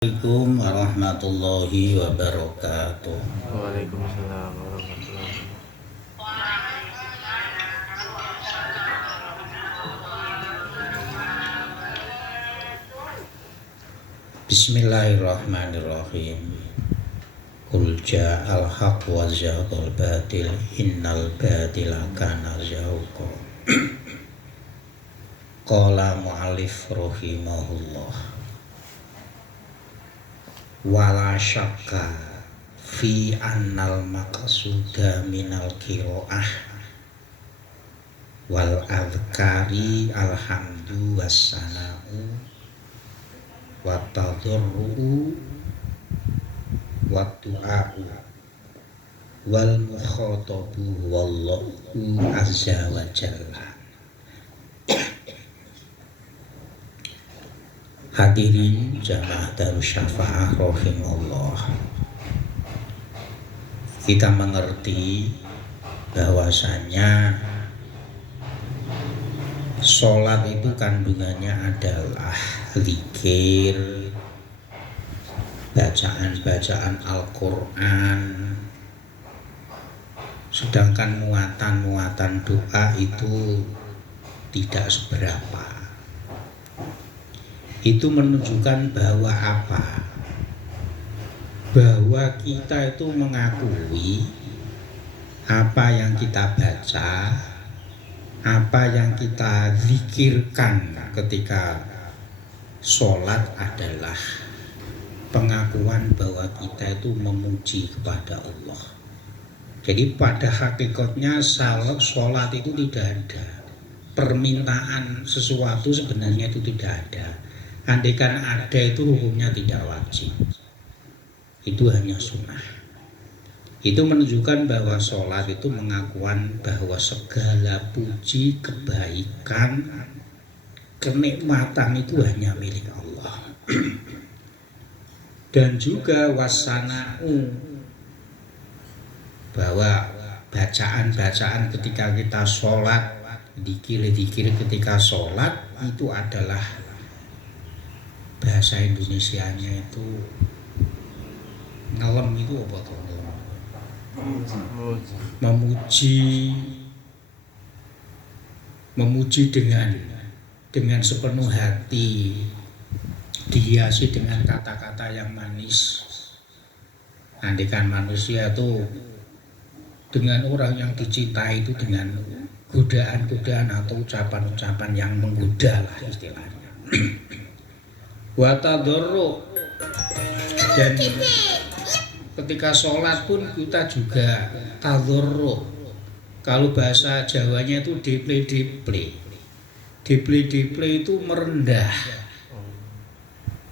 Assalamualaikum warahmatullahi wabarakatuh. Waalaikumsalam warahmatullahi Bismillahirrahmanirrahim. Qul ja'al haqq wa zahaqal batil innal batila kana zahuqa. Qala mu'allif rahimahullah. Wala syakka fi annal maqsuda minal qiraah wal adhkari alhamdu wassana'u wa tadharru'u wa du'a'u wal mukhatabu wallahu azza wa jalla. Hadirin jamaah Darus Syafa'ah rahimahullah. Kita mengerti bahwasanya sholat itu kandungannya adalah zikir, bacaan-bacaan Al-Quran. Sedangkan muatan-muatan doa itu tidak seberapa. Itu menunjukkan bahwa apa? Bahwa kita itu mengakui apa yang kita baca, apa yang kita zikirkan ketika sholat adalah pengakuan bahwa kita itu memuji kepada Allah. Jadi pada hakikatnya sholat itu tidak ada permintaan sesuatu, sebenarnya itu tidak ada. Andaikan ada itu hukumnya tidak wajib, itu hanya sunnah. Itu menunjukkan bahwa sholat itu mengakuan bahwa segala puji, kebaikan, kenikmatan itu hanya milik Allah. Dan juga wassana'u, bahwa bacaan-bacaan ketika kita sholat, dikir-dikir ketika sholat itu adalah bahasa Indonesianya itu ngelem, itu apa tuh? Memuji dengan sepenuh hati, dihiasi dengan kata-kata yang manis. Andaikan manusia itu dengan orang yang dicintai itu dengan godaan-godaan atau ucapan-ucapan yang menggoda lah istilahnya. Wa tadharru, dan ketika sholat pun kita juga tadharru. Kalau bahasa Jawanya itu deple-deple. Deple-deple itu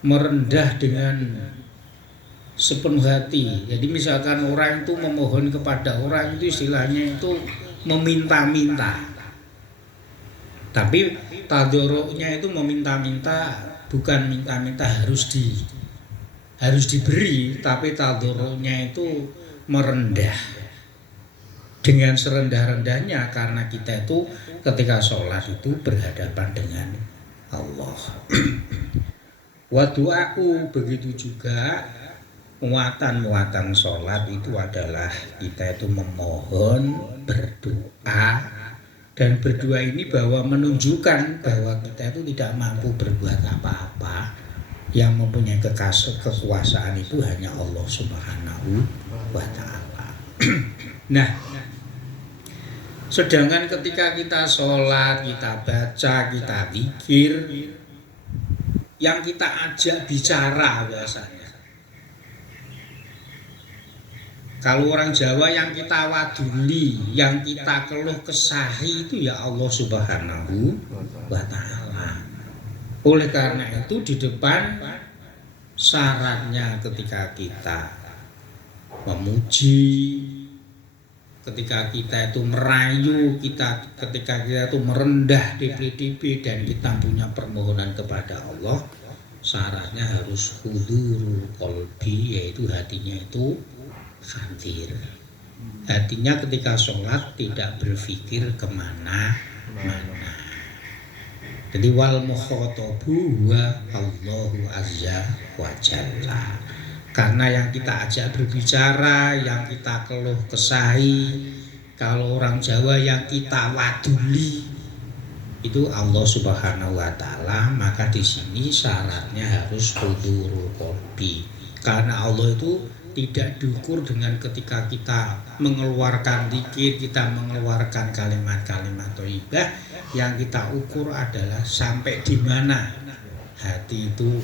merendah dengan sepenuh hati. Jadi misalkan orang itu memohon kepada orang itu istilahnya itu meminta-minta. Tapi tadharrunya itu meminta-minta, bukan minta-minta harus diberi, tapi tadharrunya itu merendah dengan serendah-rendahnya, karena kita itu ketika sholat itu berhadapan dengan Allah. Wa du'a'u, begitu juga muatan-muatan sholat itu adalah kita itu memohon, berdoa. Dan berdoa ini bahwa menunjukkan bahwa kita itu tidak mampu berbuat apa-apa. Yang mempunyai kekuasaan itu hanya Allah Subhanahu wa ta'ala. Nah, sedangkan ketika kita sholat, kita baca, kita zikir, yang kita ajak bicara biasanya. Kalau orang Jawa yang kita waduli, yang kita keluh kesahi itu ya Allah Subhanahu wa ta'ala. Oleh karena itu di depan syaratnya ketika kita memuji, ketika kita itu merayu, ketika kita itu merendah depe-depe dan kita punya permohonan kepada Allah, syaratnya harus hudurul qalbi, yaitu hatinya itu hadir. Hatinya ketika sholat tidak berpikir kemana-mana. Jadi wal mukhatabu wa Allahu azza wa jalla. Karena yang kita ajak berbicara, yang kita keluh kesahi, kalau orang Jawa yang kita waduli itu Allah Subhanahu wa taala, maka di sini syaratnya harus hudurul qalbi. Karena Allah itu tidak diukur dengan ketika kita mengeluarkan zikir, kita mengeluarkan kalimat-kalimat thayyibah. Yang kita ukur adalah sampai di mana hati itu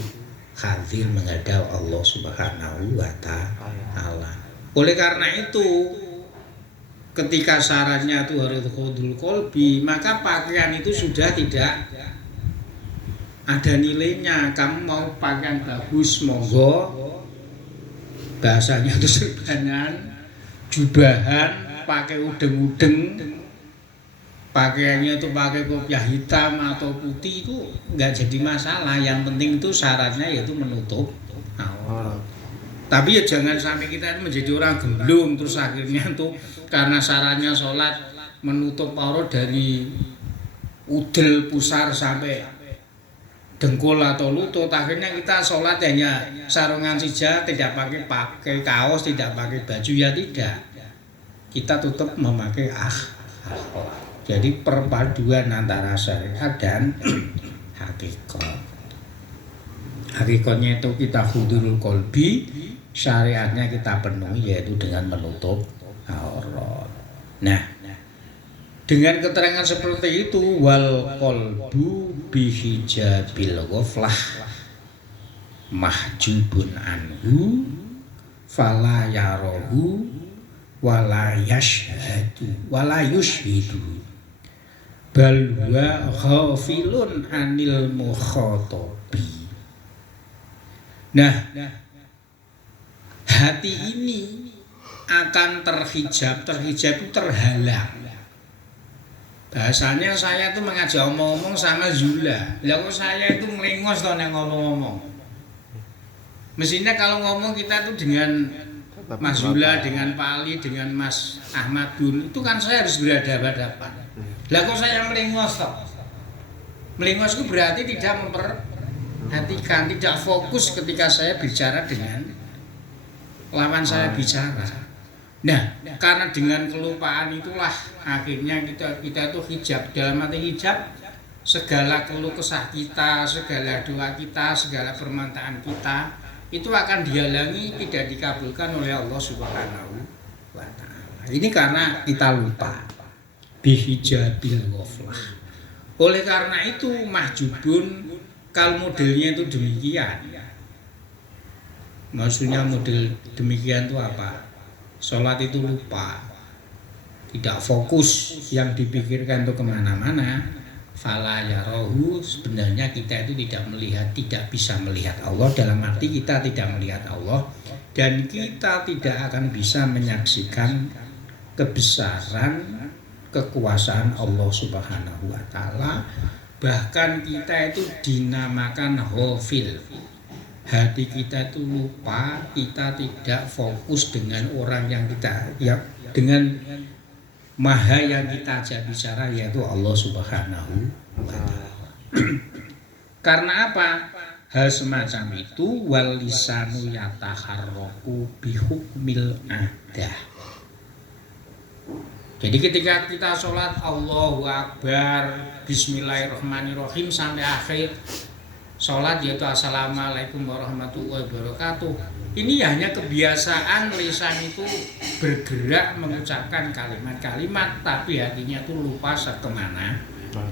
hadir menghadap Allah Subhanahu wa taala. Oleh karena itu, ketika syaratnya itu harus hudurul qalbi, maka pakaian itu sudah tidak ada nilainya. Kamu mau pakaian bagus, monggo. Bahasanya itu serbanan, jubahan, pakai udeng-udeng, pakaiannya itu pakai kopiah hitam atau putih, itu nggak jadi masalah. Yang penting itu syaratnya yaitu menutup aurat. Tapi ya jangan sampai kita menjadi orang gemblung terus akhirnya tuh karena syaratnya sholat menutup aurat dari udel pusar sampai dengkul atau lutut, akhirnya kita sholat hanya sarungan saja, tidak pakai kaos, tidak pakai baju, ya tidak, kita tetap memakai akhlak. Jadi perpaduan antara syariat dan hakikat. Hakikatnya itu kita hudurul qalbi, syariatnya kita penuhi yaitu dengan menutup aurat. Nah, dengan keterangan seperti itu, wal qalbu bihijabil ghaflah mahjubun anhu fala yarahu wala yashhadu wala yushhidu bal huwa ghafilun anil mukhatabi. Nah, hati ini akan terhijab itu terhalang. Bahasanya saya tuh mengajak omong-omong sama Zula. Lah kok saya itu melengos toh nek ngomong-ngomong. Mestinya kalau ngomong kita tuh dengan Mas Zula, dengan Pak Ali, dengan Mas Ahmad Dun, itu kan saya harus berhadapan-hadapan. Lah kok saya melengos toh? Melengos itu berarti tidak memperhatikan, tidak fokus ketika saya bicara dengan lawan saya bicara. Nah, karena dengan kelupaan itulah akhirnya kita itu hijab. Dalam arti hijab, segala keluh kesah kita, segala doa kita, segala permintaan kita itu akan dihalangi, tidak dikabulkan oleh Allah Subhanahu wa taala. Ini karena kita lupa bihijabil ghaflah. Oleh karena itu mahjubun, kalau modelnya itu demikian. Maksudnya model demikian itu apa? Sholat itu lupa, tidak fokus, yang dipikirkan itu kemana-mana. Fala yarahu, sebenarnya kita itu tidak bisa melihat Allah, dalam arti kita tidak melihat Allah, dan kita tidak akan bisa menyaksikan kebesaran kekuasaan Allah Subhanahu wa taala. Bahkan kita itu dinamakan ghafil. Hati kita itu lupa, kita tidak fokus dengan orang yang kita, ya, dengan maha yang kita ajak bicara, yaitu Allah Subhanahu wa taala. Karena apa? Hal semacam itu wal lisanu yataharraku bihukmil adah. Jadi ketika kita sholat Allahu Akbar, Bismillahirrahmanirrahim sampai akhir sholat yaitu Assalamualaikum warahmatullahi wabarakatuh, ini hanya kebiasaan lisan itu bergerak mengucapkan kalimat-kalimat, tapi hatinya itu lupa kemana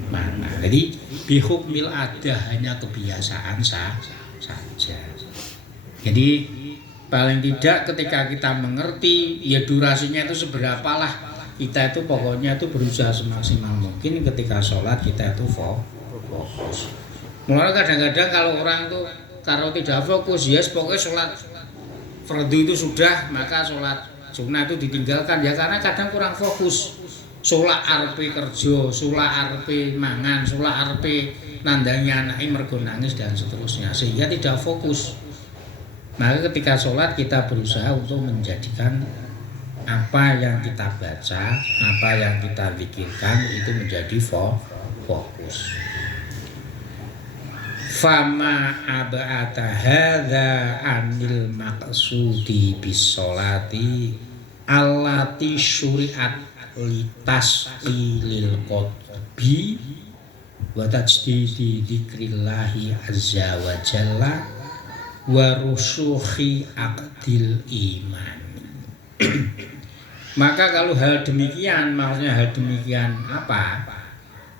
mana. Jadi bihukmil adah, hanya kebiasaan saja. Jadi paling tidak ketika kita mengerti, ya durasinya itu seberapalah, kita itu pokoknya itu berusaha semaksimal mungkin ketika sholat kita itu fokus. Mulai kadang-kadang kalau orang tuh kalau tidak fokus, ya pokoknya sholat fardu itu sudah, maka sholat sunnah itu ditinggalkan, ya karena kadang kurang fokus. Sholat arepe kerja, sholat arepe mangan, sholat arepe nandangi anake mergo nangis dan seterusnya, sehingga tidak fokus. Maka ketika sholat kita berusaha untuk menjadikan apa yang kita baca, apa yang kita pikirkan itu menjadi fokus. fama aba'ata hadza anil maqsudi bis sholati allati syuri'at litasqilil qutbi wa tajdidi dzikrillahi azza wa jalla wa rusukhi aqdil iman. Maka kalau hal demikian, maksudnya hal demikian apa?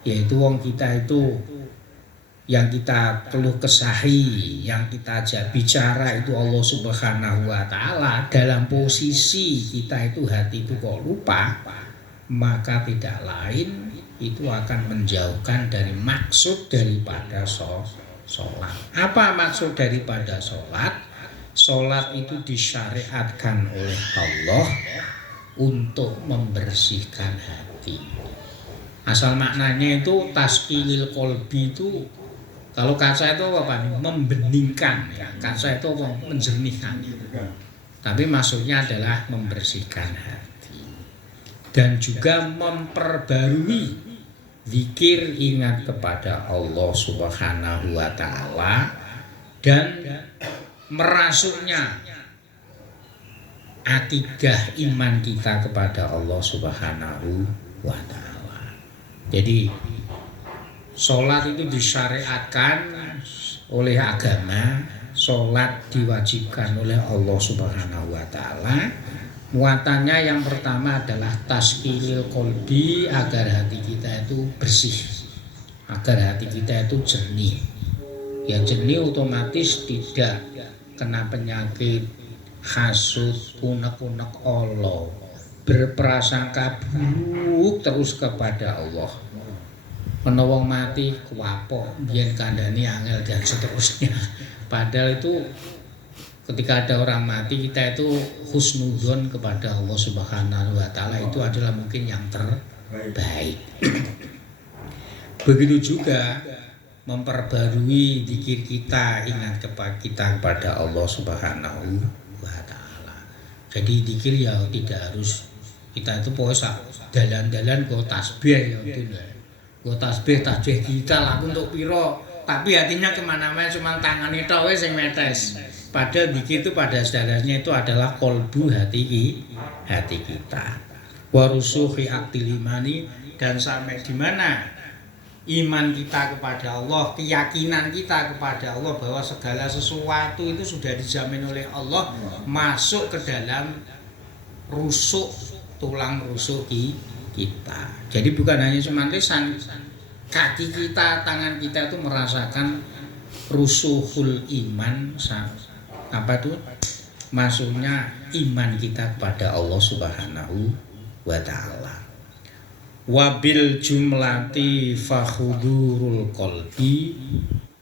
Yaitu wong kita itu yang kita keluh kesahi, yang kita ajak bicara itu Allah Subhanahu wa taala, dalam posisi kita itu hati itu kok lupa, maka tidak lain itu akan menjauhkan dari maksud daripada sholat. Apa maksud daripada sholat? Sholat itu disyariatkan oleh Allah untuk membersihkan hati. Asal maknanya itu tasqilil qalbi itu, kalau kaca itu apa nih? Membeningkan, ya. Kaca itu apa? Menjernihkan. Tapi maksudnya adalah membersihkan hati dan juga memperbarui zikir ingat kepada Allah Subhanahu wa taala dan merasuknya akidah iman kita kepada Allah Subhanahu wa taala. Jadi sholat itu disyariatkan oleh agama, sholat diwajibkan oleh Allah Subhanahu wa taala. Muatannya yang pertama adalah tasqilil qalbi, agar hati kita itu bersih, agar hati kita itu jernih. Yang jernih otomatis tidak kena penyakit hasud, unek-unek Allah, berprasangka buruk terus kepada Allah. Menowong mati kuwapo, biyen kandhani angel dan seterusnya. Padahal itu ketika ada orang mati, kita itu husnudzon kepada Allah Subhanahu wa taala, itu adalah mungkin yang terbaik. Begitu juga memperbarui zikir kita, ingat kepada Allah Subhanahu wa taala. Jadi zikir ya tidak harus kita itu pokoknya dalan-dalan go tasbih ya itu. Go tasbih kita laku untuk piro, tapi hatinya kemana-mana, cuma tangannya tok wis sing metes. Padahal zikir itu pada dasarnya itu adalah kolbu hati kita. Warusuhi aqdil imani, dan sampai di mana iman kita kepada Allah, keyakinan kita kepada Allah bahwa segala sesuatu itu sudah dijamin oleh Allah, masuk ke dalam rusuk, tulang rusuk kita. Jadi bukan hanya cuma lisan, kaki kita, tangan kita itu merasakan rusuhul iman. Apa itu? Maksudnya iman kita kepada Allah Subhanahu wa taala. Wabil jumlati fakhudurul qalbi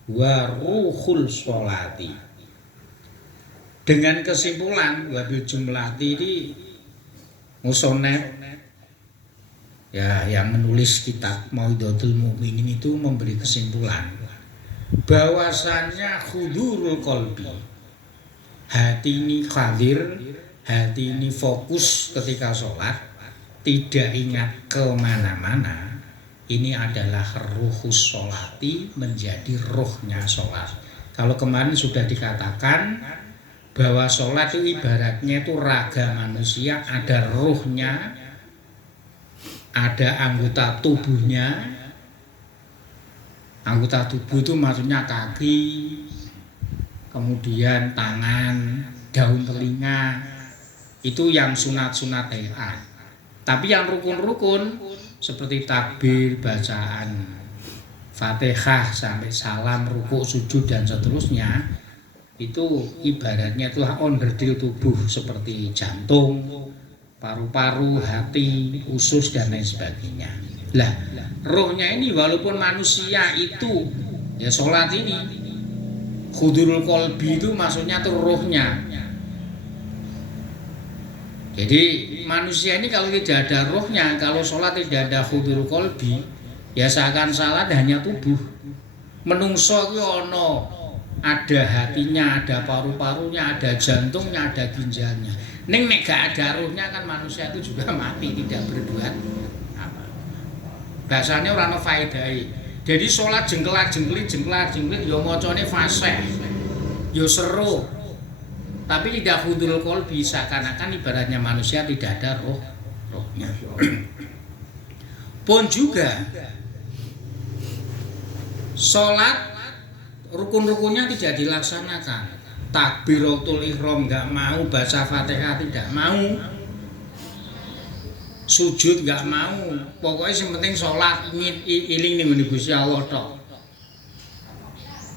wa ruhul sholati. Dengan kesimpulan, wabil jumlati ini musonef ya yang menulis kitab Mawidatul Mu'minin itu memberi kesimpulan bahwasannya khudurul qalbi, hati ini hadir, hati ini fokus ketika sholat, tidak ingat kemana-mana. Ini adalah ruhus sholati, menjadi ruhnya sholat. Kalau kemarin sudah dikatakan bahwa sholat itu ibaratnya itu raga manusia, ada ruhnya, ada anggota tubuhnya. Anggota tubuh itu maksudnya kaki, kemudian tangan, daun telinga, itu yang sunat-sunat hayat. Tapi yang rukun-rukun seperti takbir, bacaan Fatihah sampai salam, rukuk, sujud dan seterusnya, itu ibaratnya itulah onderdil tubuh seperti jantung, paru-paru, hati, usus dan lain sebagainya. Lah, rohnya ini walaupun manusia itu ya sholat ini khudurul qalbi itu maksudnya tuh rohnya. Jadi manusia ini kalau tidak ada rohnya, kalau sholat tidak ada khudurul qalbi, ya seakan salat hanya tubuh. Menungso ki ono, ada hatinya, ada paru-parunya, ada jantungnya, ada ginjalnya. Ning nek gak ada rohnya kan manusia itu juga mati, tidak berbuat apa. Bahasanya ora ono faedahe. Jadi sholat jengkelak-jengklik ya macane fasih. Ya seru. Tapi tidak hudul qalbi, seakan-akan ibaratnya manusia tidak ada rohnya. Pun juga sholat rukun-rukunnya tidak dilaksanakan. Takbiratul ihram enggak mau, baca Fatihah tidak mau. Sujud enggak mau. Pokoknya yang penting sholat iling ning Gusti Allah tok.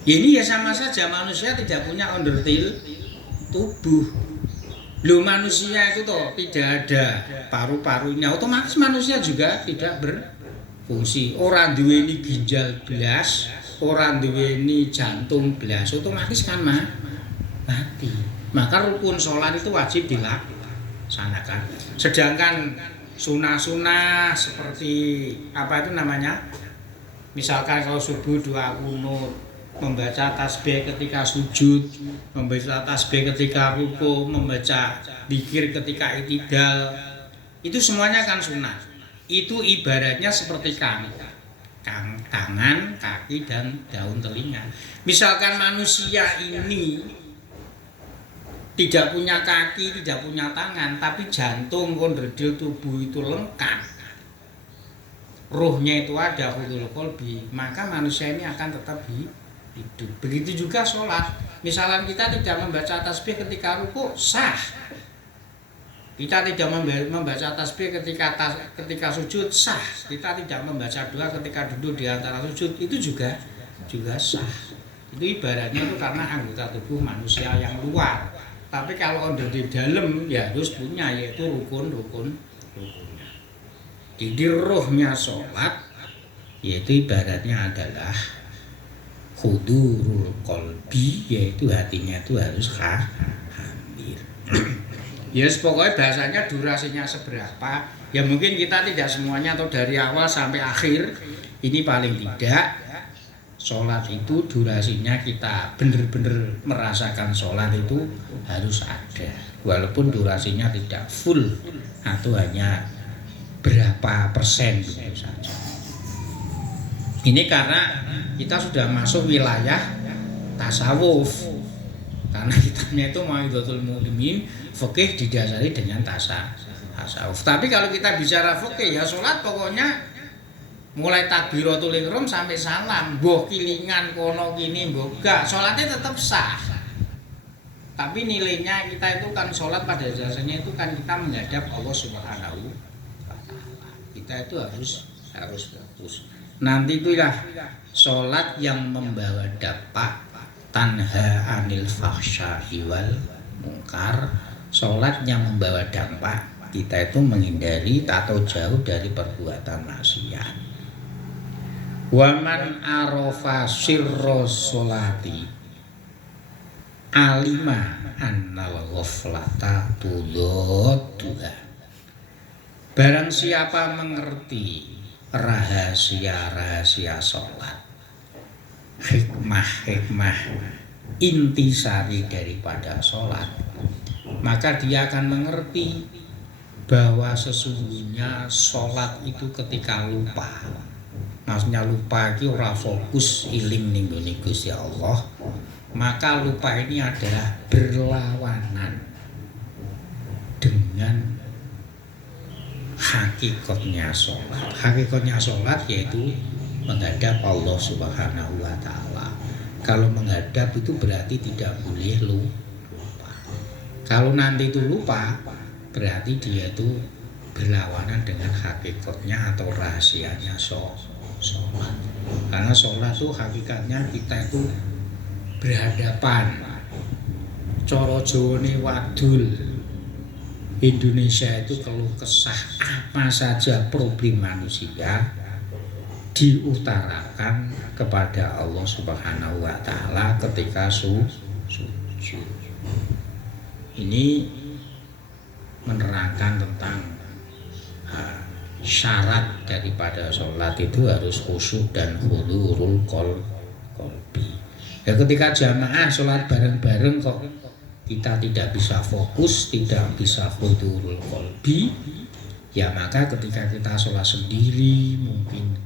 Ini ya sama saja manusia tidak punya undertil tubuh. Loh manusia itu toh tidak ada paru-parunya, otomatis manusia juga tidak berfungsi. Orang duweni ginjal belas, orang duweni jantung belas, otomatis kan mati. Maka rukun sholat itu wajib dilaksanakan. Sedangkan sunah-sunah seperti apa itu namanya? Misalkan kalau subuh doa kunut, membaca tasbih ketika sujud, membaca tasbih ketika ruku, membaca zikir ketika i'tidal, itu semuanya kan sunnah. Itu ibaratnya seperti tangan, kaki dan daun telinga. Misalkan manusia ini tidak punya kaki, tidak punya tangan, tapi jantung, kondredil tubuh itu lengkap, ruhnya itu ada, hudul qalbi, maka manusia ini akan tetap hidup. Begitu juga sholat. Misalnya kita tidak membaca tasbih ketika ruku, sah. Kita tidak membaca tasbih ketika sujud, sah. Kita tidak membaca doa ketika duduk di antara sujud, itu juga sah. Itu ibaratnya itu karena anggota tubuh manusia yang luar. Tapi kalau udah di dalam ya harus punya, yaitu rukun-rukunnya. Jadi rohnya sholat yaitu ibaratnya adalah hudurul qalbi, yaitu hatinya itu harus hadir. Ya pokoknya bahasanya durasinya seberapa, ya mungkin kita tidak semuanya atau dari awal sampai akhir. Ini paling tidak sholat itu durasinya kita benar-benar merasakan sholat itu harus ada, walaupun durasinya tidak full atau hanya berapa persen gitu saja. Ini karena kita sudah masuk wilayah tasawuf. Karena kitanya itu Mau'izatul Mu'limin, fikih didasari dengan tasawuf. Tapi kalau kita bicara fikih ya sholat pokoknya mulai takbiratul ihram sampai salam, mbok kilingan kono kini mbok gak, sholatnya tetap sah. Tapi nilainya kita itu kan sholat pada dasarnya itu kan kita menghadap Allah Subhanahu wa Ta'ala. Kita itu harus fokus. Nanti itulah sholat yang membawa dampak tanha anil fahsya'i wal munkar. Sholat yang membawa dampak kita itu menghindari atau jauh dari perbuatan maksiat. Waman arofa sirro sholati alima annal ghaflata tudottuha. Barang siapa mengerti rahasia-rahasia sholat, hikmah-hikmah intisari daripada sholat, maka dia akan mengerti bahwa sesungguhnya sholat itu ketika lupa, maksudnya lupa itu ora fokus iling ning gone Gusti Allah, maka lupa ini adalah berlawanan dengan hakikatnya sholat. Hakikatnya sholat yaitu menghadap Allah Subhanahu wa Ta'ala. Kalau menghadap itu berarti tidak boleh lupa. Kalau nanti itu lupa, berarti dia itu berlawanan dengan hakikatnya atau rahasianya sholat. Karena sholat itu hakikatnya kita itu berhadapan. Coro Jawane wadul, Indonesia itu keluh kesah apa saja problem manusia diutarakan kepada Allah Subhanahu wa Ta'ala ketika sujud. Ini menerangkan tentang syarat daripada sholat itu harus khusyuk dan hudurul qalbi. Ya ketika jamaah sholat bareng-bareng kok kita tidak bisa fokus, tidak bisa hudurul qalbi, ya maka ketika kita sholat sendiri mungkin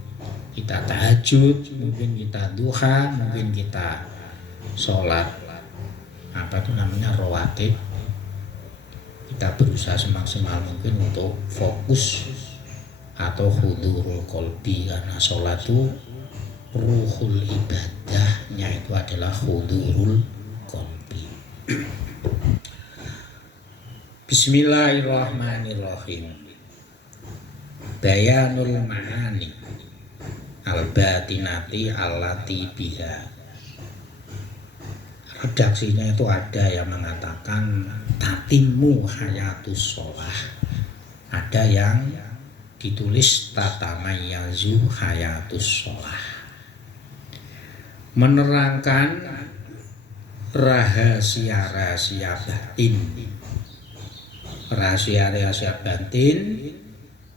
kita tahajud, mungkin kita duha, mungkin kita sholat rawatib. Kita berusaha semaksimal mungkin untuk fokus atau hudurul qalbi, karena sholat itu ruhul ibadahnya itu adalah hudurul qalbi. Bismillahirrahmanirrahim. Bayanul ma'ani al-batinati allati biha. Redaksinya itu ada yang mengatakan tatimu hayatus sholah, ada yang ditulis tatamayazu hayatus sholah, menerangkan rahasia-rahasia batin, rahasia-rahasia batin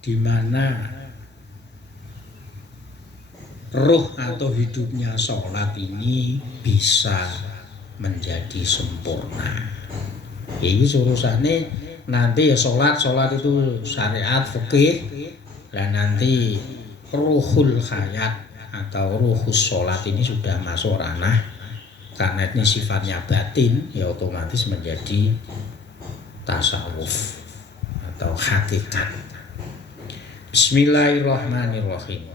di mana ruh atau hidupnya sholat ini bisa menjadi sempurna. Ini urusannya nanti ya sholat itu syariat fikih, dan nanti ruhul hayat atau ruhus sholat ini sudah masuk ranah, karena ini sifatnya batin, ya otomatis menjadi tasawuf atau hakikat. Bismillahirrahmanirrahim.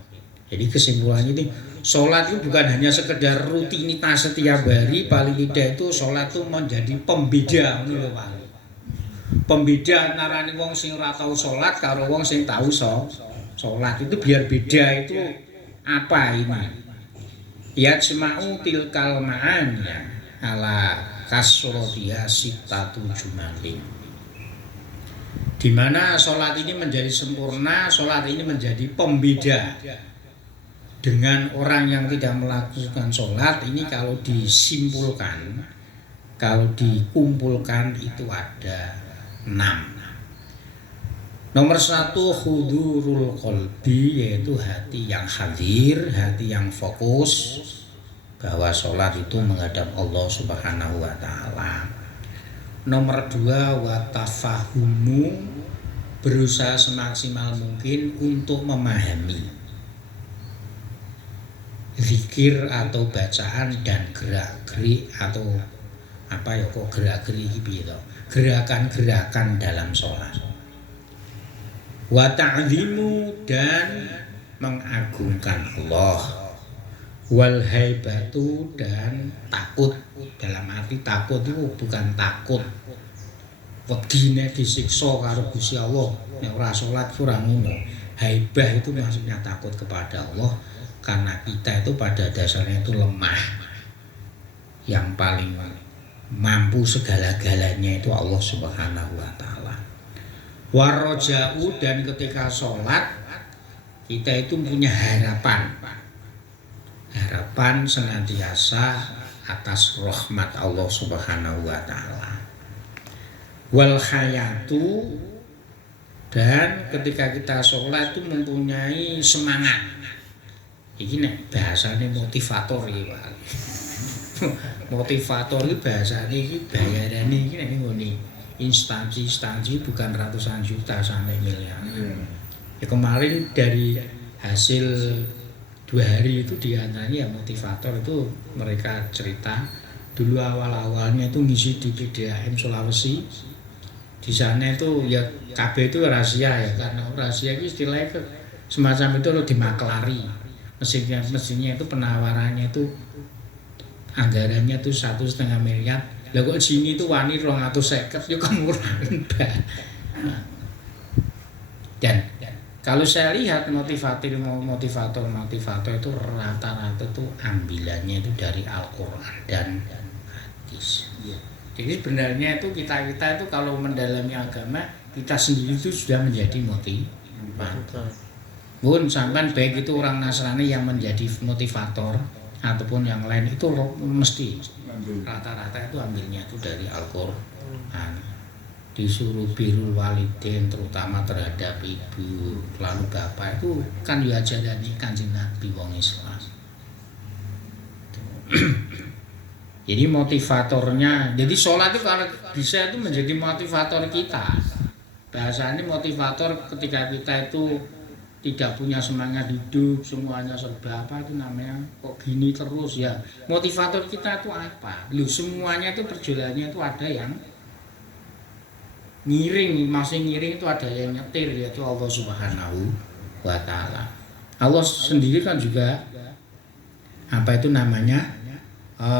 Jadi kesimpulannya ini, sholat itu bukan hanya sekedar rutinitas setiap hari, paling tidak itu sholat itu menjadi pembeda, pembeda antara wong sing ora tau sholat karo wong sing tahu sholat. Itu biar beda itu apa ini? Ya semau tilkal ma'anya ala kasrotiha sitatu jumalin. Di mana sholat ini menjadi sempurna, sholat ini menjadi pembeda dengan orang yang tidak melakukan sholat. Ini kalau disimpulkan, kalau dikumpulkan itu ada 6. Nomor 1 hudurul qalbi, yaitu hati yang hadir, hati yang fokus bahwa sholat itu menghadap Allah Subhanahu wa ta'ala. Nomor 2 watafahumu, berusaha semaksimal mungkin untuk memahami zikir atau bacaan dan gerak-gerik atau gerak-gerik gitu, gerakan-gerakan dalam sholat. Wa ta'zimu, dan mengagungkan Allah. Wal haibatu, dan takut. Dalam arti takut itu bukan takut wedine disiksa karo Gusti Allah, nek ora sholat ora ngono. Haibah itu maksudnya takut kepada Allah, karena kita itu pada dasarnya itu lemah. Yang paling mampu segala-galanya itu Allah Subhanahu wa ta'ala. Waroja'u, dan ketika sholat kita itu punya harapan senantiasa atas rahmat Allah Subhanahu wa ta'ala. Wal hayatu, dan ketika kita sholat itu mempunyai semangat. Ini nek bahasane motivator iki, Pak. Motivator iki bahasane iki bayarane iki nek ngene. Instansi bukan ratusan juta sampai miliar. Ya kemarin dari hasil 2 hari itu diantaranya ya motivator itu mereka cerita dulu awal-awalnya itu ngisi di PDAM Sulawesi. Di sana itu ya KB itu rahasia ya, karena rahasia itu istilahnya semacam itu loh, dimaklari. Mesinnya itu penawarannya itu anggarannya itu 1,5 miliar. Lah kok sini itu wani 250 ya kemurahan banget. Dan kalau saya lihat motivator itu rata-rata itu ambilannya itu dari Al-Qur'an dan hadis. Jadi sebenarnya itu kita itu kalau mendalami agama, kita sendiri itu sudah menjadi motivator. Pun sampai baik itu orang Nasrani yang menjadi motivator ataupun yang lain itu mesti rata-rata itu ambilnya itu dari Al-Qur'an. Disuruh birrul walidain, terutama terhadap ibu lalu bapak, itu kan diajarani Kanjeng Nabi wong Islam. Jadi motivatornya, jadi sholat itu kalau bisa itu menjadi motivator kita. Bahasanya motivator ketika kita itu tidak punya semangat hidup, semuanya serba apa itu namanya kok gini terus ya. Motivator kita itu apa? Lu semuanya itu perjalanannya itu ada yang ngiring, masih ngiring itu ada yang nyetir yaitu Allah Subhanahu wa taala. Allah sendiri kan juga apa itu namanya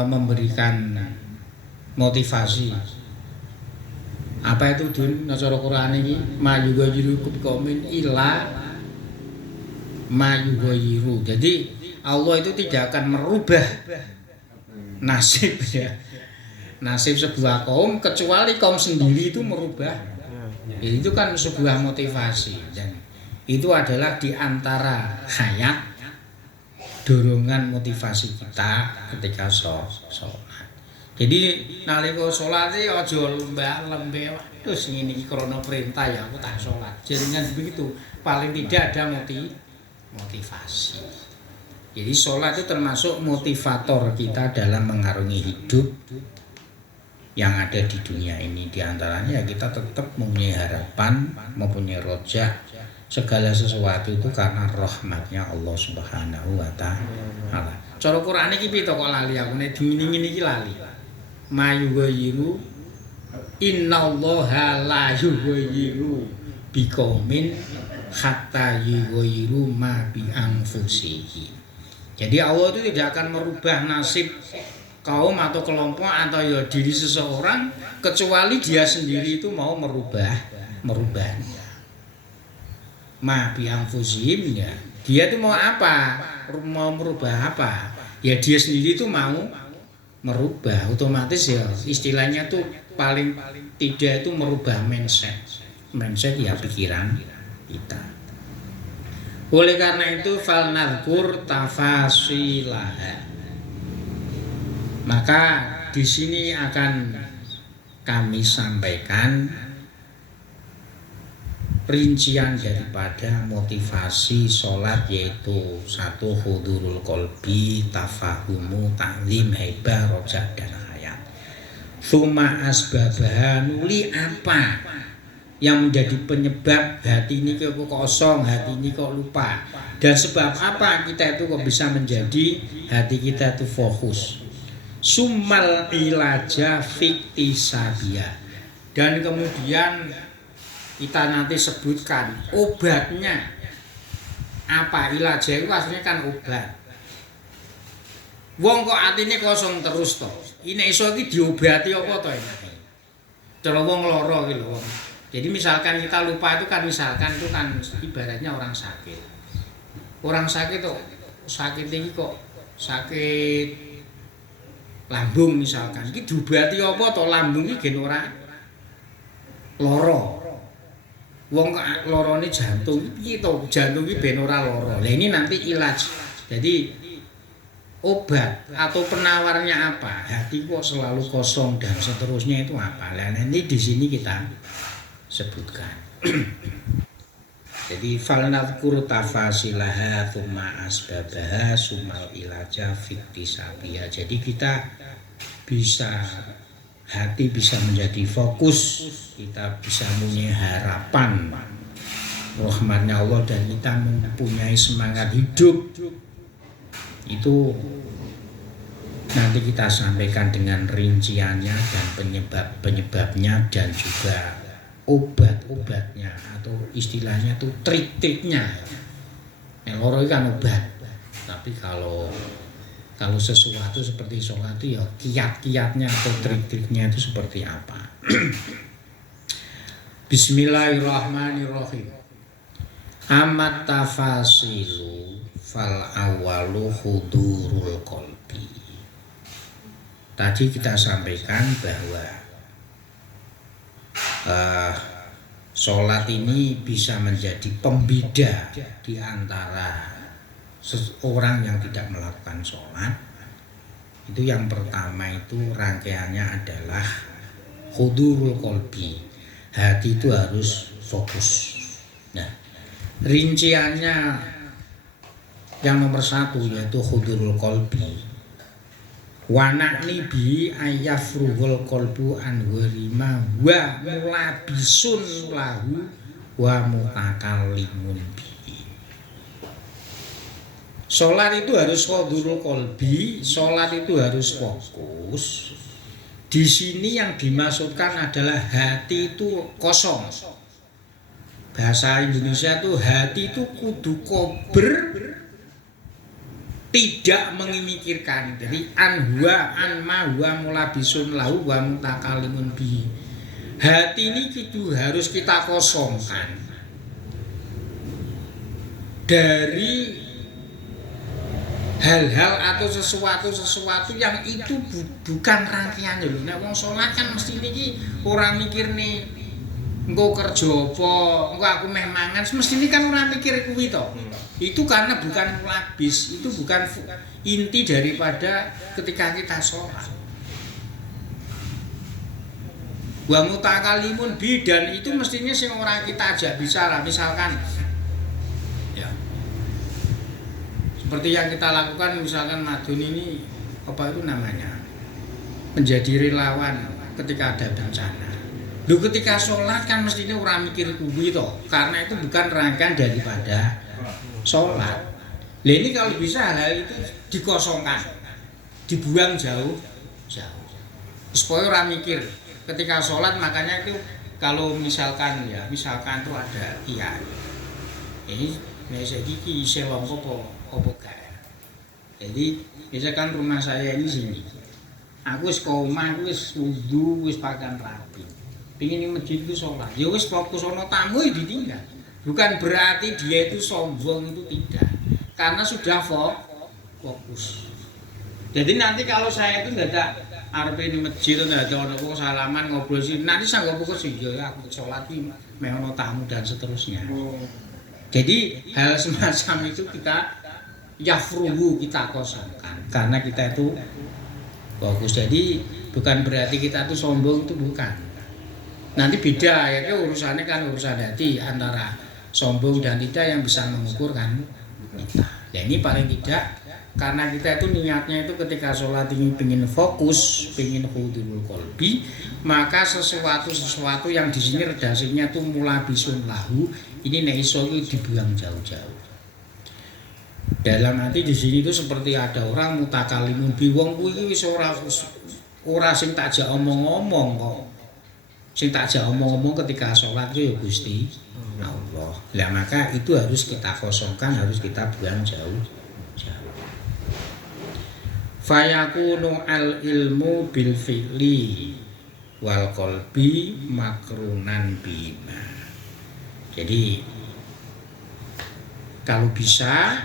memberikan motivasi. Apa itu dun cara Quran ini ma yughayyiru biqaumin illa ma yughayyiru. Jadi Allah itu tidak akan merubah nasib ya. Nasib sebuah kaum kecuali kaum sendiri itu merubah. Itu kan sebuah motivasi dan itu adalah di antara hayat dorongan motivasi kita ketika sholat. Jadi nalika sholat iki aja lembah-lembeh terus ngene iki krana perintah ya aku tak sholat. Jangan begitu. Paling tidak ada motivasi. Jadi sholat itu termasuk motivator kita dalam mengarungi hidup yang ada di dunia ini. Di antaranya ya kita tetap mempunyai harapan, mempunyai roja. Segala sesuatu itu karena rahmatnya Allah Subhanahu wa taala. Cara Quran iki piye to kok lali aku nek ngene iki lali. Mayughayyiru innallaha la yughayyiru biqaumin hatta yughayyiru ma bi anfusihim. Jadi Allah itu tidak akan merubah nasib kaum atau kelompok atau ya diri seseorang kecuali dia sendiri itu mau merubahnya. Ma bi anfusihim ya. Dia itu mau apa? Mau merubah apa? Ya dia sendiri itu mau merubah, otomatis ya istilahnya tuh paling tidak itu merubah mindset ya pikiran kita. Oleh karena itu falnadhkur tafasilaha. Maka di sini akan kami sampaikan rincian daripada motivasi sholat, yaitu satu hudurul qalbi, tafahumu, ta'lim, haibah, rojah, dan hayat. Tsumma asbabah, nuli apa yang menjadi penyebab hati ini kok kosong, hati ini kok lupa, dan sebab apa kita itu kok bisa menjadi hati kita itu fokus. Summal ilaja fiktisabiyah, dan kemudian kita nanti sebutkan obatnya apa. Ilajah itu aslinya kan obat. Wong kok atine kosong terus to. Ini iso iki diobati apa to enake? Cara wong lara iki lho. Jadi misalkan kita lupa itu kan, misalkan itu kan ibaratnya orang sakit. Orang sakit kok sakit iki kok sakit lambung misalkan. Iki diobati apa to, lambung iki gen ora lara. Wong lorone jantung piye to? Jantung iki ben ora lara. Lah ini nanti ilaj. Jadi obat atau penawarnya apa? Hati kok selalu kosong dan seterusnya itu apa? Lah nanti di sini kita sebutkan. Jadi falnadhkur tafasilaha tsumma asbabaha summal ilaja fiktisabiyah. Jadi kita bisa, hati bisa menjadi fokus, kita bisa mempunyai harapan rahmatnya Allah, dan kita mempunyai semangat hidup. Itu nanti kita sampaikan dengan rinciannya dan penyebabnya dan juga obat-obatnya atau istilahnya itu trik-triknya. Yang loro kan obat, tapi kalau sesuatu seperti sholat itu ya kiat-kiatnya atau trik-triknya itu seperti apa. Bismillahirrahmanirrahim. Amat tafasilu fal awalu hudurul qalbi. Tadi kita sampaikan bahwa sholat ini bisa menjadi pembeda di antara seorang yang tidak melakukan sholat. Itu yang pertama, itu rangkaiannya adalah hudurul qalbi. Hati itu harus fokus. Nah, rinciannya yang nomor satu yaitu hudurul qalbi. Wa na'ni bi ayafruhul qalbu an gharima wa mulabisun lahu wa mutakallimun bi. Sholat itu harus hudurul qalbi, sholat itu harus fokus. Di sini yang dimaksudkan adalah hati itu kosong. Bahasa Indonesia tuh hati itu kudu kober, tidak memikirkan. Jadi anhuwa anma huwa mulabisun lahu wa mutakalimun bi. Hati ini itu harus kita kosongkan dari hal-hal atau sesuatu yang itu bukan rangkaian lho. Nek wong salat kan mesti niki ora mikir nih engko kerja apa, engko aku meh mangan, mestine kan ora mikir kuwi to. Itu karena bukan mulabis, itu bukan inti daripada ketika kita sholat. Wa mutakalimun bi, dan itu mestinya sing ora kita ajak bicara, misalkan ya. Seperti yang kita lakukan misalkan Madun ini apa itu namanya? Menjadi relawan ketika ada bencana. Lu ketika sholat kan mestinya orang mikir kuwi toh, karena itu bukan rangkaian daripada sholat. Lah ini kalau bisa hal itu dikosongkan, dibuang jauh. Supaya orang mikir ketika sholat, makanya itu kalau misalkan tuh ada kiai. Ini saya iki isih longko apa gak. Jadi misalkan rumah saya ini sini. Aku wis omah, wis wudu, wis pakaian rapi. Pingin di masjid itu sholat, ya wis fokus ono tamu ya ditinggal. Bukan berarti dia itu sombong, itu tidak, karena sudah fokus. Jadi nanti kalau saya itu nggak ada arep di masjid, nggak ada ono salaman ngobrol sih, nanti saya nggak fokus sih, ya aku sholat ini meh ono tamu dan seterusnya. Jadi hal semacam itu kita yafruhu, kita kosongkan, karena kita itu fokus. Jadi bukan berarti kita itu sombong, itu bukan. Nanti beda ya, urusannya kan urusan hati, antara sombong dan tidak yang bisa mengukur kan kita. Ya ini paling tidak, karena kita itu niatnya itu ketika sholat ini pengen fokus, pengen hudurul qalbi, maka sesuatu yang di sini redasinya itu mulabisun lahu, ini nek iso dibuang jauh-jauh. Dalam hati di sini itu seperti ada orang mutakalimun bi, wong kuwi wis ora sing takjak omong-omong kok. Sing takjak omong-omong ketika sholat itu ya Gusti Allah. Lah maka itu harus kita kosongkan, harus kita buang jauh. Fayakunu al ilmu bil fi'li wal qalbi makrunan bima. Jadi kalau bisa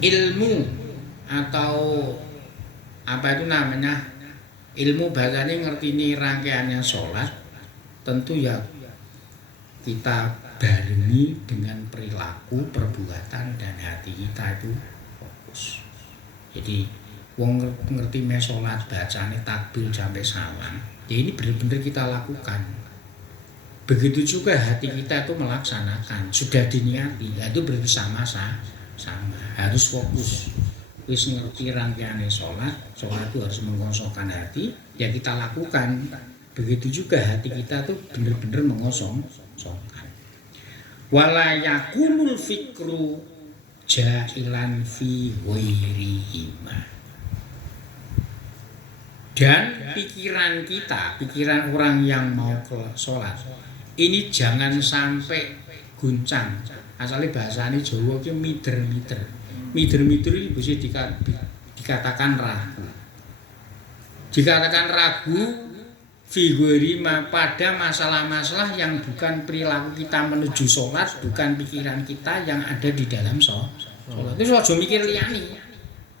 ilmu atau apa itu namanya, ilmu bahasanya ngerti ini rangkaiannya sholat, tentu ya kita barengi dengan perilaku, perbuatan dan hati kita itu fokus. Jadi wong ngerti me sholat, bacane takbir sampai salam, ya ini benar-benar kita lakukan. Begitu juga hati kita itu melaksanakan, sudah diniati, itu berarti sama harus fokus. Wis ngerti rangkaiannya sholat itu harus mengosongkan hati, ya kita lakukan. Begitu juga hati kita tuh benar-benar mengosongkan. Wala yakunul fikru jailan fi ghairihima. Dan pikiran orang yang mau ke sholat ini jangan sampai guncang. Asalnya bahasanya Jawa itu mider-mider ini bisa dikatakan ragu. Dikatakan ragu figurima pada masalah-masalah yang bukan perilaku kita menuju sholat, bukan pikiran kita yang ada di dalam sholat. Itu aja mikir liyane.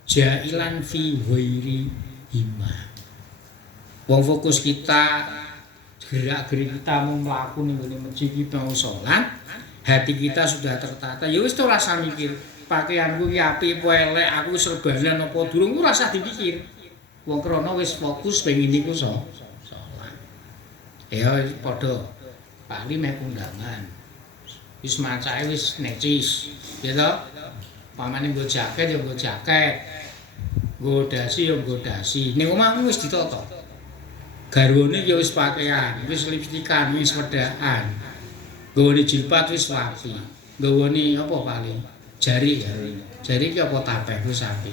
Jailan figurima. Wong fokus kita, gerak-gerik kita mau melakukan ning masjid kita mau sholat, hati kita sudah tertata. Ya wis ora rasa mikir pakaianku ki apik apa elek, aku serbanan apa durung, ora usah dipikir. Wong krana wis fokus pengin niku sholat. Ya padha Pak Li meh kondangan. Wis macake wis necis, ya to? Pamane nggo jaket ya nggo jaket. Nggo dasi ya nggo dasi. Ning omahmu wis ditata. Garwane ya wis pakaian, wis lipstikan, wis wedaan. Nggawane jilbab wis rapi. Nggawane apa paling? Jari ki apa tapeh kuwi sapi.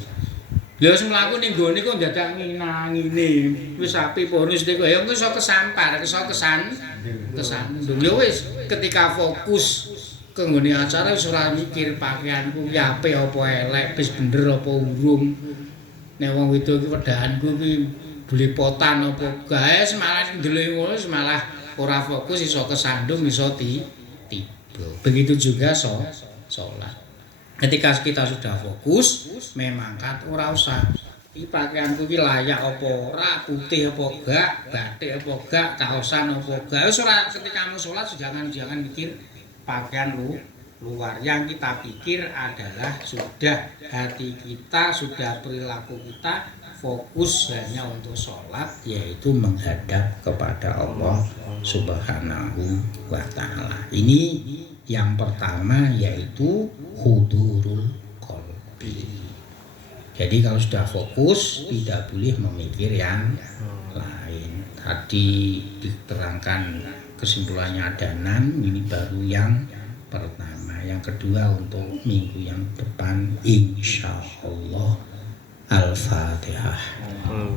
Lha wis mlaku ning gone kok dadak ngene. Wis sapi bonus nek ya iso kesampar, kesandung. Ya wis ketika fokus ke nggone acara wis ora mikir pakaianku ki apik apa elek, wis bener apa urung. Nek wong wedok ki wedahanku ki blepotan apa gae malah ndelok ngono malah ora fokus iso kesandung iso tiba. Begitu juga salat. Ketika kita sudah fokus, memang kan ora usah iki pakaianku ki layak apa ora, putih apa gak, batik apa gak, kaosan apa gak. Wis ora ketika kamu salat jangan mikir pakaian luar. Yang kita pikir adalah sudah hati kita, sudah perilaku kita fokus hanya untuk sholat, yaitu menghadap kepada Allah Subhanahu wa Ta'ala. Ini yang pertama, yaitu hudurul qalbi. Jadi kalau sudah fokus tidak boleh memikir yang lain. Tadi diterangkan kesimpulannya ada 6, ini baru yang pertama. Yang kedua untuk minggu yang depan, insya Allah. Al-Fatihah.